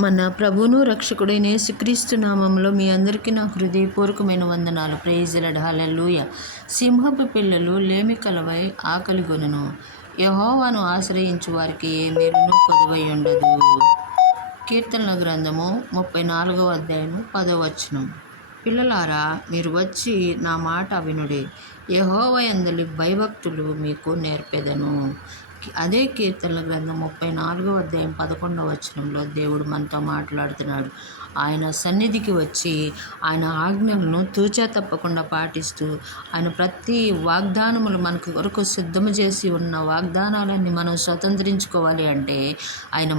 మన ప్రభువును రక్షకుడైన యేసుక్రీస్తు నామంలో మీ అందరికీ నా హృదయపూర్వకమైన వందనాలు. Praise Lord. హల్లెలూయా. సింహపు పిల్లలు లేమి కలవై ఆకలిగొనును, యెహోవాను ఆశ్రయించు వారికి ఏ మేలును కొదువై ఉండదు. కీర్తనల గ్రంథము 34వ అధ్యాయము 10వ వచనం. పిల్లలారా, మీరు వచ్చి నా మాట వినుడి, యెహోవా యందలి భయభక్తులు మీకు నేర్పెదను. అదే కీర్తనల గ్రంథం 34వ అధ్యాయం 11వ వచనంలో దేవుడు మనతో మాట్లాడుతున్నాడు. ఆయన సన్నిధికి వచ్చి ఆయన ఆజ్ఞలను తూచా తప్పకుండా పాటిస్తూ ఆయన ప్రతి వాగ్దానములు మనకు కొరకు సిద్ధము చేసి ఉన్న వాగ్దానాలన్నీ మనం స్వతంత్రించుకోవాలి అంటే ఆయన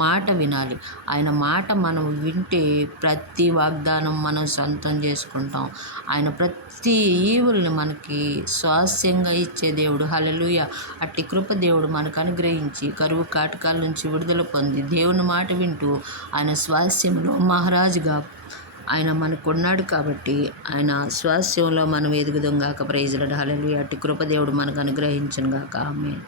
మాట వినాలి. ఆయన మాట మనం వింటే ప్రతి వాగ్దానం మనం సొంతం చేసుకుంటాం. ఆయన ప్రతి ఈవుల్ని మనకి స్వాస్యంగా ఇచ్చే దేవుడు. హల్లెలూయా. అట్టి కృప దేవుడు మనకు అనుగ్రహించి కరువు కాటకాల నుంచి విడుదల పొంది దేవుని మాట వింటూ ఆయన స్వాస్యంలో మహారాజుగా ఆయన మనకున్నాడు. కాబట్టి ఆయన స్వాస్యంలో మనం ఎదుగుదాం గాక. Praise Lord. హల్లెలూయా. అట్టి కృప దేవుడు మనకు అనుగ్రహించును గాక. ఆమేన్.